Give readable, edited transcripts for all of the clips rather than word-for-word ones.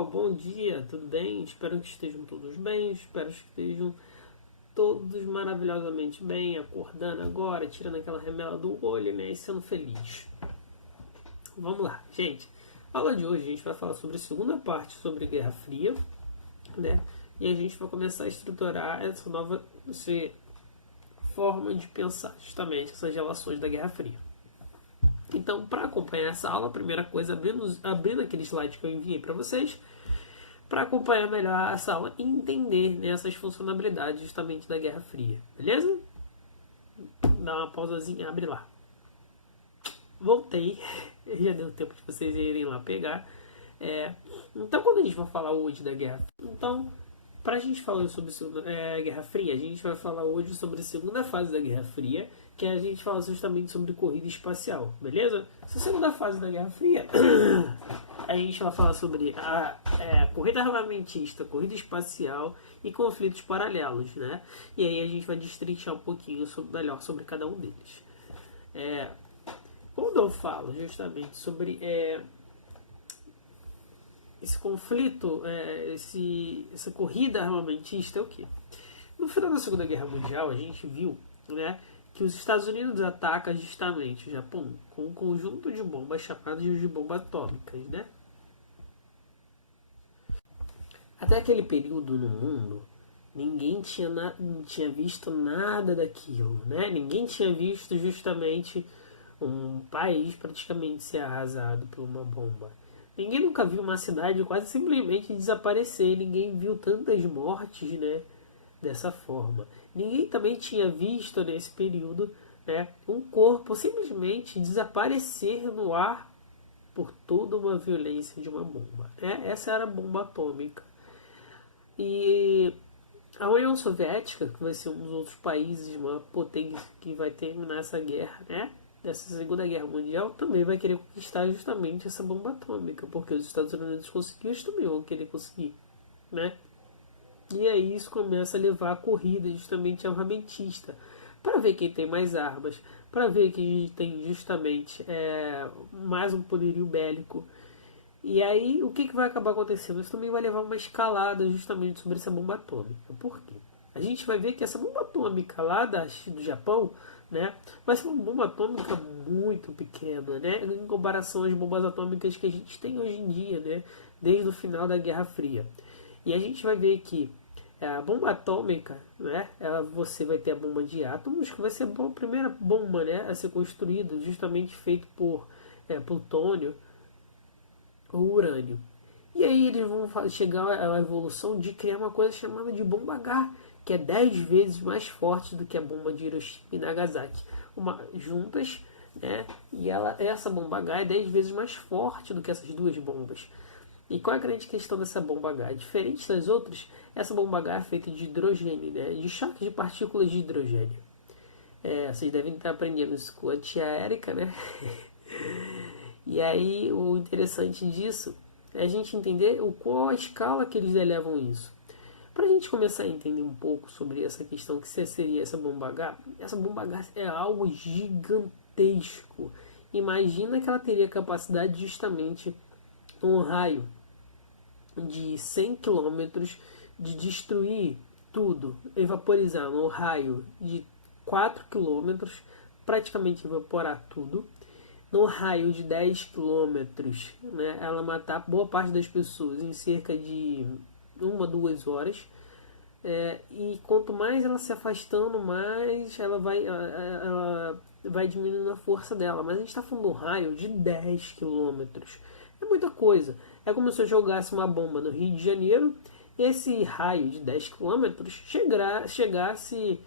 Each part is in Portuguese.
pessoal, bom dia, tudo bem? Espero que estejam todos bem, espero que estejam todos maravilhosamente bem, acordando agora, tirando aquela remela do olho, né, e sendo feliz. Vamos lá, gente. A aula de hoje a gente vai falar sobre a segunda parte sobre Guerra Fria, né, e a gente vai começar a estruturar essa forma de pensar justamente essas relações da Guerra Fria. Então, para acompanhar essa aula, a primeira coisa, abrindo aquele slide que eu enviei para vocês, para acompanhar melhor essa aula e entender, né, essas funcionalidades justamente da Guerra Fria. Beleza? Dá uma pausazinha, abre lá. Voltei. Já deu tempo de vocês irem lá pegar. Então, quando a gente vai falar hoje da Guerra Fria, então, para a gente falar sobre a Guerra Fria, a gente vai falar hoje sobre a segunda fase da Guerra Fria, que a gente fala justamente sobre corrida espacial, beleza? Essa segunda fase da Guerra Fria, a gente vai falar sobre a corrida armamentista, corrida espacial e conflitos paralelos, né? E aí a gente vai destrinchar um pouquinho melhor sobre cada um deles. Quando eu falo justamente sobre esse conflito, essa corrida armamentista é o quê? No final da Segunda Guerra Mundial, a gente viu, né, que os Estados Unidos atacam justamente o Japão com um conjunto de bombas chamadas de bombas atômicas, né? Até aquele período no mundo, ninguém tinha visto nada daquilo, né? Ninguém tinha visto justamente um país praticamente ser arrasado por uma bomba. Ninguém nunca viu uma cidade quase simplesmente desaparecer. Ninguém viu tantas mortes, né, dessa forma. Ninguém também tinha visto nesse período, né, um corpo simplesmente desaparecer no ar por toda uma violência de uma bomba. Né? Essa era a bomba atômica. E a União Soviética, que vai ser um dos outros países, uma potência que vai terminar essa guerra, né? Dessa Segunda Guerra Mundial, também vai querer conquistar justamente essa bomba atômica, porque os Estados Unidos conseguiram, eles também vão querer conseguir, né? E aí isso começa a levar a corrida justamente armamentista, para ver quem tem mais armas, para ver quem tem justamente mais um poderio bélico. E aí, o que vai acabar acontecendo? Isso também vai levar uma escalada justamente sobre essa bomba atômica. Por quê? A gente vai ver que essa bomba atômica lá do Japão, né, vai ser uma bomba atômica muito pequena, né, em comparação às bombas atômicas que a gente tem hoje em dia, né, desde o final da Guerra Fria. E a gente vai ver que a bomba atômica, né, você vai ter a bomba de átomos, que vai ser a primeira bomba, né, a ser construída, justamente feito por plutônio, o urânio. E aí eles vão chegar à evolução de criar uma coisa chamada de bomba H, que é 10 vezes mais forte do que a bomba de Hiroshima e Nagasaki. Juntas, né? E essa bomba H é 10 vezes mais forte do que essas duas bombas. E qual é a grande questão dessa bomba H? Diferente das outras, essa bomba H é feita de hidrogênio, né? De choque de partículas de hidrogênio. Vocês devem estar aprendendo isso com a tia Érica, né? E aí o interessante disso é a gente entender qual a escala que eles elevam isso. Para a gente começar a entender um pouco sobre essa questão que seria essa bomba H é algo gigantesco. Imagina que ela teria capacidade justamente um raio de 100 quilômetros de destruir tudo, evaporizar no raio de 4 quilômetros, praticamente evaporar tudo. No raio de 10 quilômetros, né, ela matar boa parte das pessoas em cerca de 1, 2 horas. E quanto mais ela se afastando, mais ela vai diminuindo a força dela. Mas a gente está falando de um raio de 10 quilômetros. É muita coisa. É como se eu jogasse uma bomba no Rio de Janeiro, e esse raio de 10 quilômetros chegasse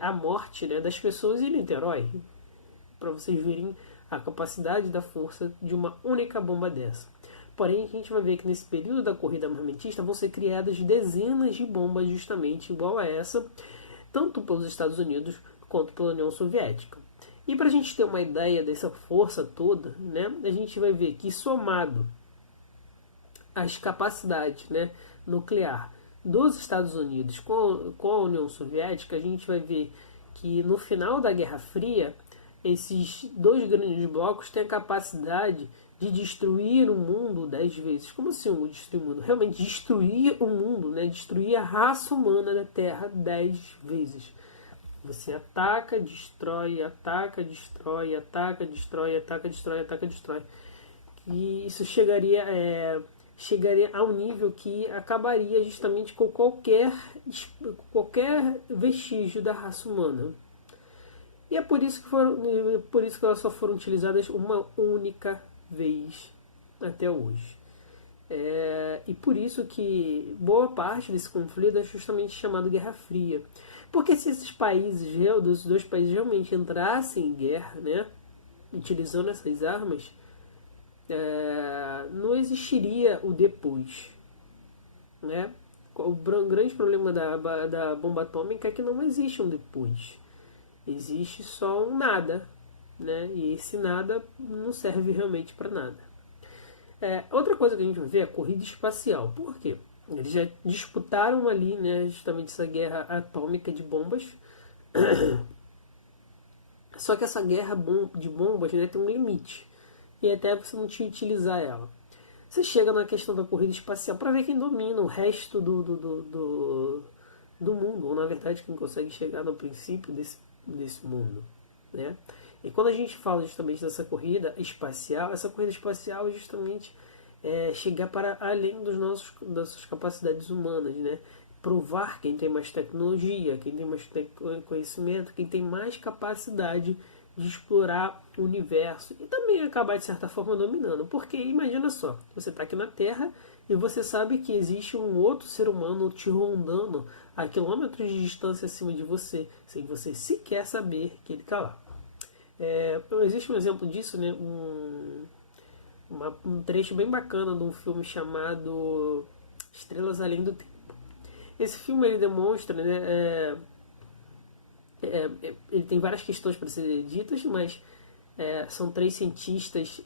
à morte, né, das pessoas em Niterói. Para vocês verem a capacidade da força de uma única bomba dessa. Porém, a gente vai ver que nesse período da corrida armamentista vão ser criadas dezenas de bombas justamente igual a essa, tanto pelos Estados Unidos quanto pela União Soviética. E para a gente ter uma ideia dessa força toda, né, a gente vai ver que somado às capacidades, né, nuclear dos Estados Unidos com a União Soviética, a gente vai ver que no final da Guerra Fria esses dois grandes blocos têm a capacidade de destruir o mundo 10 vezes. Como assim o destruir o mundo? Realmente destruir o mundo, né? Destruir a raça humana da Terra 10 vezes. Você ataca, destrói, ataca, destrói, ataca, destrói, ataca, destrói, ataca, destrói. E isso chegaria a um nível que acabaria justamente com qualquer vestígio da raça humana. E é por isso que elas só foram utilizadas uma única vez até hoje. E por isso que boa parte desse conflito é justamente chamado Guerra Fria. Porque se esses países, os dois países realmente entrassem em guerra, né, utilizando essas armas, não existiria o depois. Né? O grande problema da bomba atômica é que não existe um depois. Existe só um nada. Né? E esse nada não serve realmente para nada. Outra coisa que a gente vai ver é a corrida espacial. Por quê? Eles já disputaram ali, né, justamente essa guerra atômica de bombas. Só que essa guerra de bombas, né, tem um limite. E até você não utilizar ela. Você chega na questão da corrida espacial para ver quem domina o resto do mundo. Ou, na verdade, quem consegue chegar no princípio desse mundo. Né? E quando a gente fala justamente dessa corrida espacial, essa corrida espacial é justamente chegar para além das nossas capacidades humanas, né? Provar quem tem mais tecnologia, quem tem mais conhecimento, quem tem mais capacidade de explorar o universo e também acabar de certa forma dominando. Porque imagina só, você está aqui na Terra e você sabe que existe um outro ser humano te rondando a quilômetros de distância acima de você, sem você sequer saber que ele está lá. Existe um exemplo disso, né? Um trecho bem bacana de um filme chamado Estrelas Além do Tempo. Esse filme ele demonstra, né, ele tem várias questões para serem ditas, mas são três cientistas,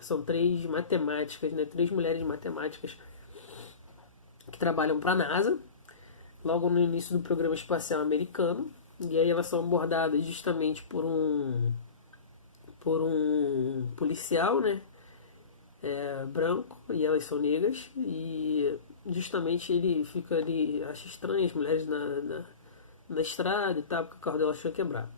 são três matemáticas, né, três mulheres matemáticas que trabalham para a NASA, logo no início do programa espacial americano, e aí elas são abordadas justamente por um policial, né, branco, e elas são negras, e justamente ele acha estranho as mulheres na estrada e tal, porque o carro dela achou quebrar.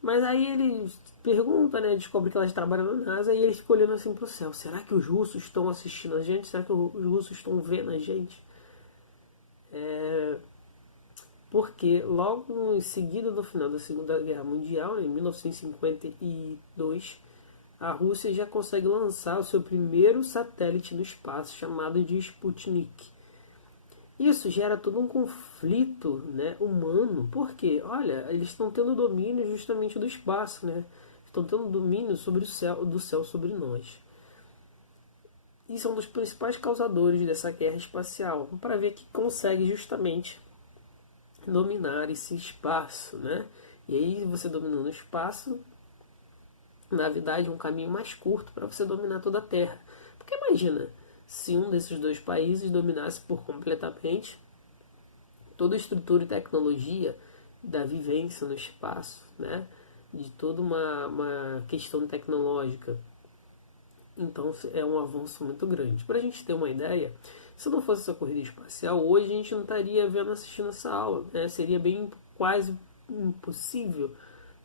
Mas aí ele pergunta, né, descobre que elas trabalham na NASA, e ele fica olhando assim pro céu. Será que os russos estão assistindo a gente? Será que os russos estão vendo a gente? Porque logo em seguida, no final da Segunda Guerra Mundial, em 1952, a Rússia já consegue lançar o seu primeiro satélite no espaço, chamado de Sputnik. Isso gera todo um conflito, né, humano, porque, olha, eles estão tendo domínio justamente do espaço, né? Estão tendo domínio sobre do céu sobre nós. E são um dos principais causadores dessa guerra espacial, para ver que consegue justamente dominar esse espaço, né? E aí você dominando o espaço, na verdade, um caminho mais curto para você dominar toda a Terra. Porque imagina, se um desses dois países dominasse por completamente toda a estrutura e tecnologia da vivência no espaço, né? De toda uma questão tecnológica. Então é um avanço muito grande. Para a gente ter uma ideia, se não fosse essa corrida espacial, hoje a gente não estaria assistindo essa aula. Né? Seria bem quase impossível.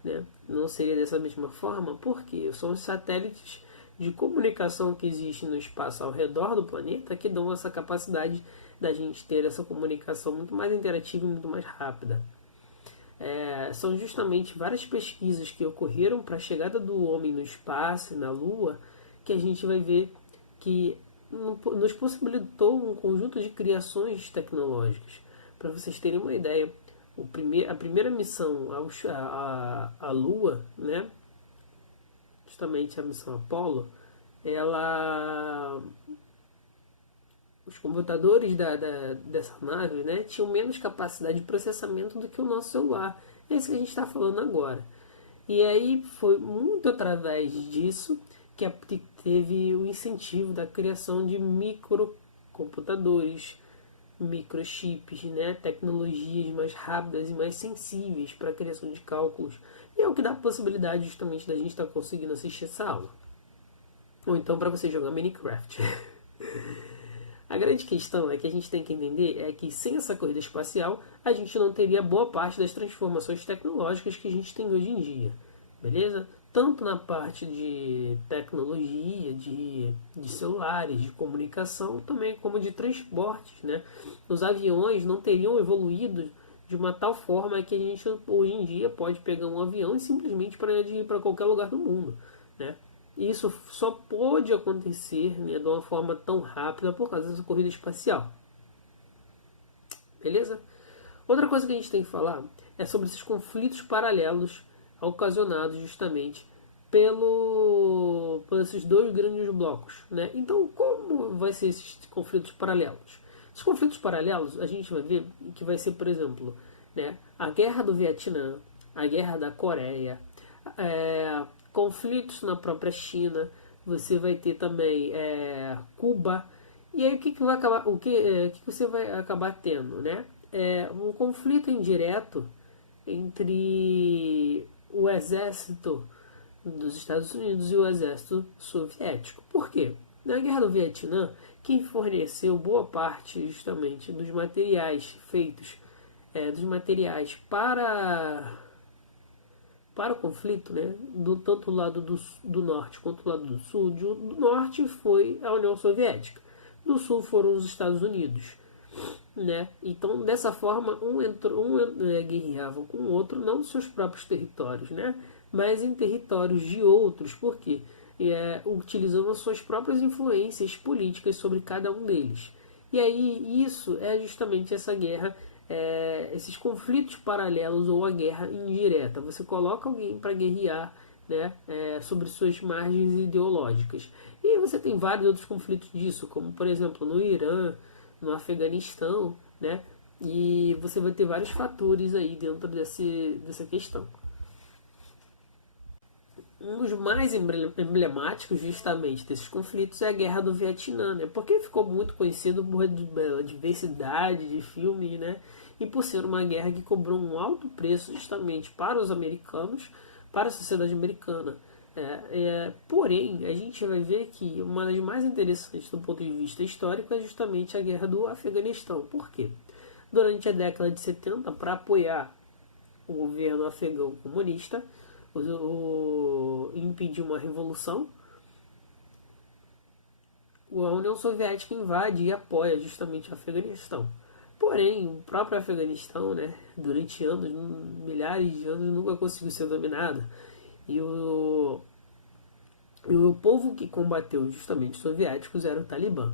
Né? Não seria dessa mesma forma, porque são os satélites de comunicação que existem no espaço ao redor do planeta que dão essa capacidade da gente ter essa comunicação muito mais interativa e muito mais rápida. São justamente várias pesquisas que ocorreram para a chegada do homem no espaço e na Lua que a gente vai ver que nos possibilitou um conjunto de criações tecnológicas. Para vocês terem uma ideia, a primeira missão à Lua, né, justamente a missão Apollo, os computadores dessa nave, né, tinham menos capacidade de processamento do que o nosso celular. É isso que a gente está falando agora. E aí foi muito através disso que teve o incentivo da criação de microcomputadores, microchips, né, tecnologias mais rápidas e mais sensíveis para a criação de cálculos. E é o que dá a possibilidade justamente da gente estar conseguindo assistir essa aula. ou então para você jogar Minecraft. A grande questão é que a gente tem que entender é que sem essa corrida espacial a gente não teria boa parte das transformações tecnológicas que a gente tem hoje em dia, beleza? Tanto na parte de tecnologia, de celulares, de comunicação, também como de transportes, né? Os aviões não teriam evoluído de uma tal forma que a gente hoje em dia pode pegar um avião e simplesmente ir para qualquer lugar do mundo, né? E isso só pode acontecer, né, de uma forma tão rápida por causa dessa corrida espacial. Beleza? Outra coisa que a gente tem que falar é sobre esses conflitos paralelos ocasionados justamente por esses dois grandes blocos, né? Então, como vai ser esses conflitos paralelos? Esses conflitos paralelos, a gente vai ver que vai ser, por exemplo, né, a guerra do Vietnã, a guerra da Coreia, conflitos na própria China, você vai ter também Cuba, e aí o que vai acabar, que você vai acabar tendo, né? Um conflito indireto entre o exército dos Estados Unidos e o exército soviético. Por quê? Na Guerra do Vietnã, quem forneceu boa parte justamente dos materiais feitos, dos materiais para o conflito, né, tanto do lado do norte quanto do lado do sul, do norte foi a União Soviética, do sul foram os Estados Unidos. Né? Então, dessa forma, guerreava com o outro, não nos seus próprios territórios, né? Mas em territórios de outros, porque utilizando as suas próprias influências políticas sobre cada um deles. E aí, isso é justamente essa guerra, esses conflitos paralelos ou a guerra indireta. Você coloca alguém para guerrear, né, sobre suas margens ideológicas. E você tem vários outros conflitos disso, como por exemplo no Irã, no Afeganistão, né? E você vai ter vários fatores aí dentro dessa questão. Um dos mais emblemáticos justamente desses conflitos é a Guerra do Vietnã, né? Porque ficou muito conhecido por diversidade de filmes, né? E por ser uma guerra que cobrou um alto preço justamente para os americanos, para a sociedade americana. Porém, a gente vai ver que uma das mais interessantes do ponto de vista histórico é justamente a Guerra do Afeganistão. Por quê? Durante a década de 70, para apoiar o governo afegão comunista, impedir uma revolução, a União Soviética invade e apoia justamente o Afeganistão. Porém, o próprio Afeganistão, né, durante anos, milhares de anos, nunca conseguiu ser dominado. E o povo que combateu justamente os soviéticos era o Talibã.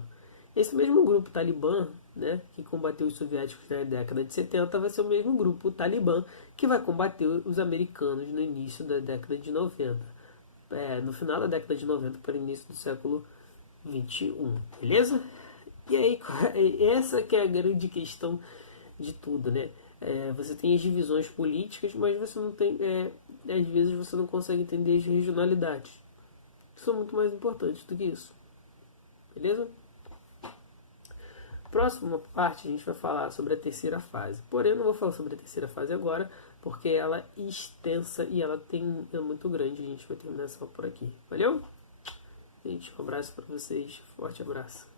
Esse mesmo grupo Talibã, né, que combateu os soviéticos na década de 70, vai ser o mesmo grupo, o Talibã, que vai combater os americanos no início da década de 90. No final da década de 90 para o início do século 21, beleza? E aí, essa que é a grande questão de tudo, né? Você tem as divisões políticas, mas você não tem, às vezes você não consegue entender as regionalidades. São muito mais importantes do que isso, beleza? Próxima parte a gente vai falar sobre a terceira fase. Porém, eu não vou falar sobre a terceira fase agora, porque ela é extensa e ela é muito grande. A gente vai terminar só por aqui. Valeu? Gente, um abraço para vocês. Forte abraço.